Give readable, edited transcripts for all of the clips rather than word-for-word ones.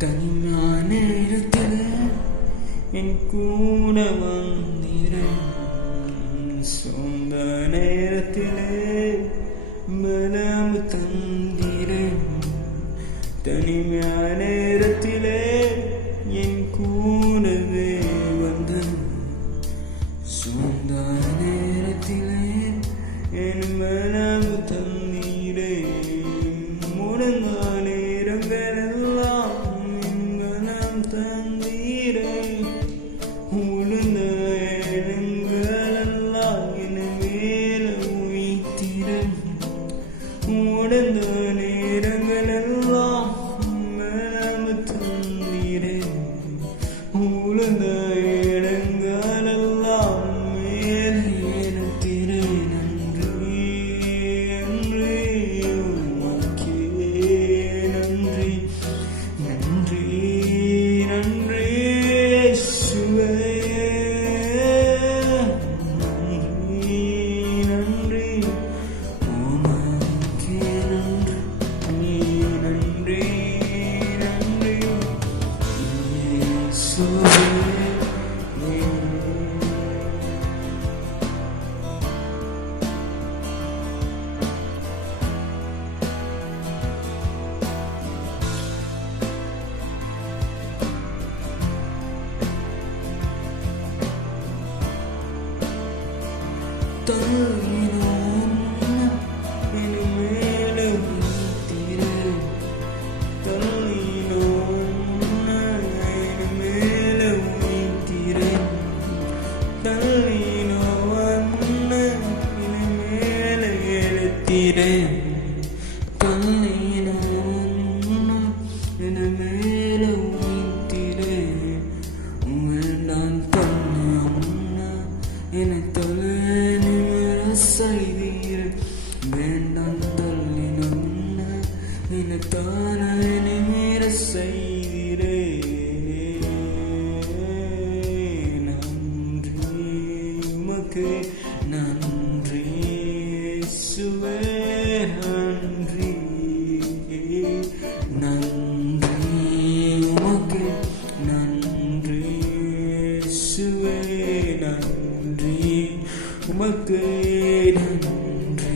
தனியான இடத்தில் என் கூட வந்திரு, சொந்த நேரத்திலே மனம் தந்திரு. தனிமையான நேரத்திலே என் கூடவே வந்து, சொந்த நேரத்திலே என் மனம் தந்திரே. முடங்க நேரங்களெல்லாம் என் மனம் தந்தீரே. உளுந்த இடங்களெல்லாம் என் மேல உயிர்த்திரே. முடந்த நேரங்களெல்லாம் மனம் தந்தீரே. உளுந்த இடங்களெல்லாம் மேல் ஏனத்திரே. நன்றி நன்றி உமக்கே நன்றி. நன்றி நன்றி இயேசுவே. நன்றி நன்றி உமக்கே நன்றி. நன்றி நன்றி இயேசுவே. தள்ளினோம் என் மேல உயிர்த்திரே. தள்ளினோம் என் மேல உயிர்த்திரே. தள்ளினோம் என் மேல எழுத்திரே. தள்ளினோம் என் மேல உயிர்த்திரே. உங்கள் தன்னை என தொலை செய்தீர். வேண்டாம் தள்ளின நினைத்தான நிமிர செய்தீரே. நன்றி உமக்கு நன்றி இயேசுவே. நன்றி நன்றி உமக்கு நன்றி இயேசுவே. நன்றி உமக்கு நன்றி.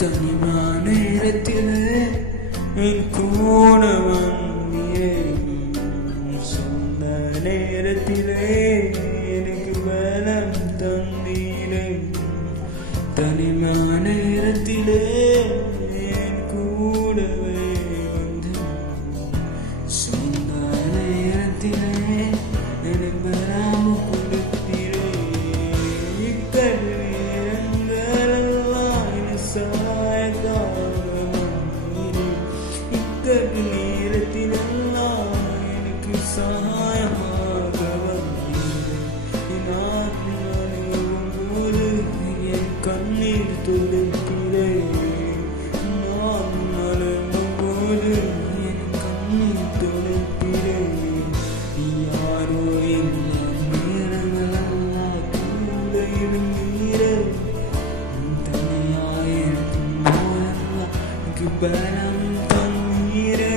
தனிமான நேரத்திலே என் கூட வந்தீரே. சொந்த நேரத்திலே எனக்கு பலம் தந்தீரே. தனிமான நேரத்திலே என் கூடவே வந்து, சொந்த நேரத்திலே எனக்கு பலம் கொடுத்தீரே. இக்கட்டு நேரங்களெல்லாம் என் சகாயக்காக வந்தீரே. இக்கட்டு நேரத்திலெல்லாம் எனக்கு சகாயமாக வந்தீரே. நான் அணுகும்போது என் கண்ணீர் துடைத்தீரே. நான் அழுகும்போது என் கண்ணீர் துடைத்தீரே. யாரோ இல்லை நேரங்களெல்லாம் கூட இருந்தீரே. தனியாயிருக்கும் போதெல்லாம் எனக்கு பலம் தந்தீரே.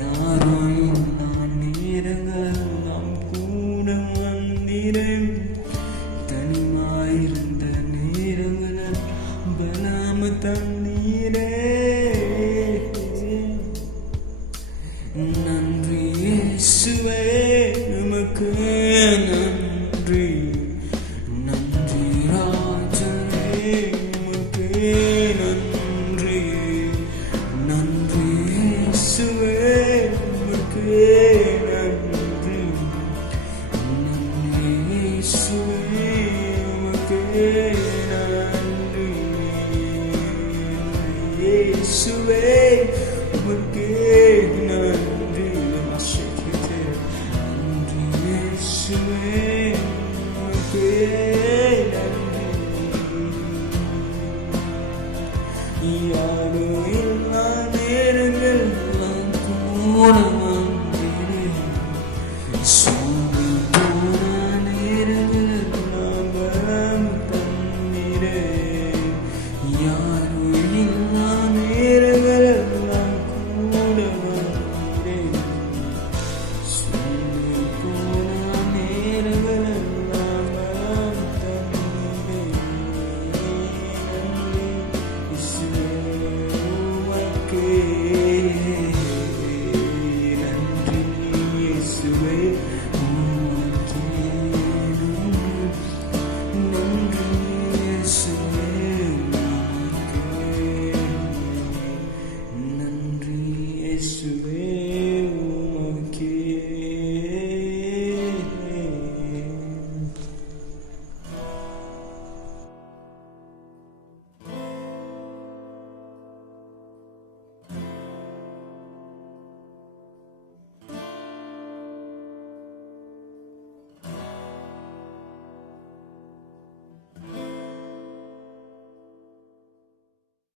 யாரோ இல்லை நேரங்களெல்லாம் கூட வந்தீரே. தனிமாயிருந்த நேரங்களில் பலம் தந்தீரே. நன்றி இயேசுவே உமக்கு நன்றி. நன்றி ராஜனே உமக்கு நன்றி. நன்றி இயேசுவே உமக்கு நன்றி. நன்றி இயேசுவே உமக்கு நன்றி. இயேசுவே உமக்கு நன்றி. நன்றி இயேசுவே உமக்கு நன்றி. யாரோ இல்லா நேரங்கள் கூட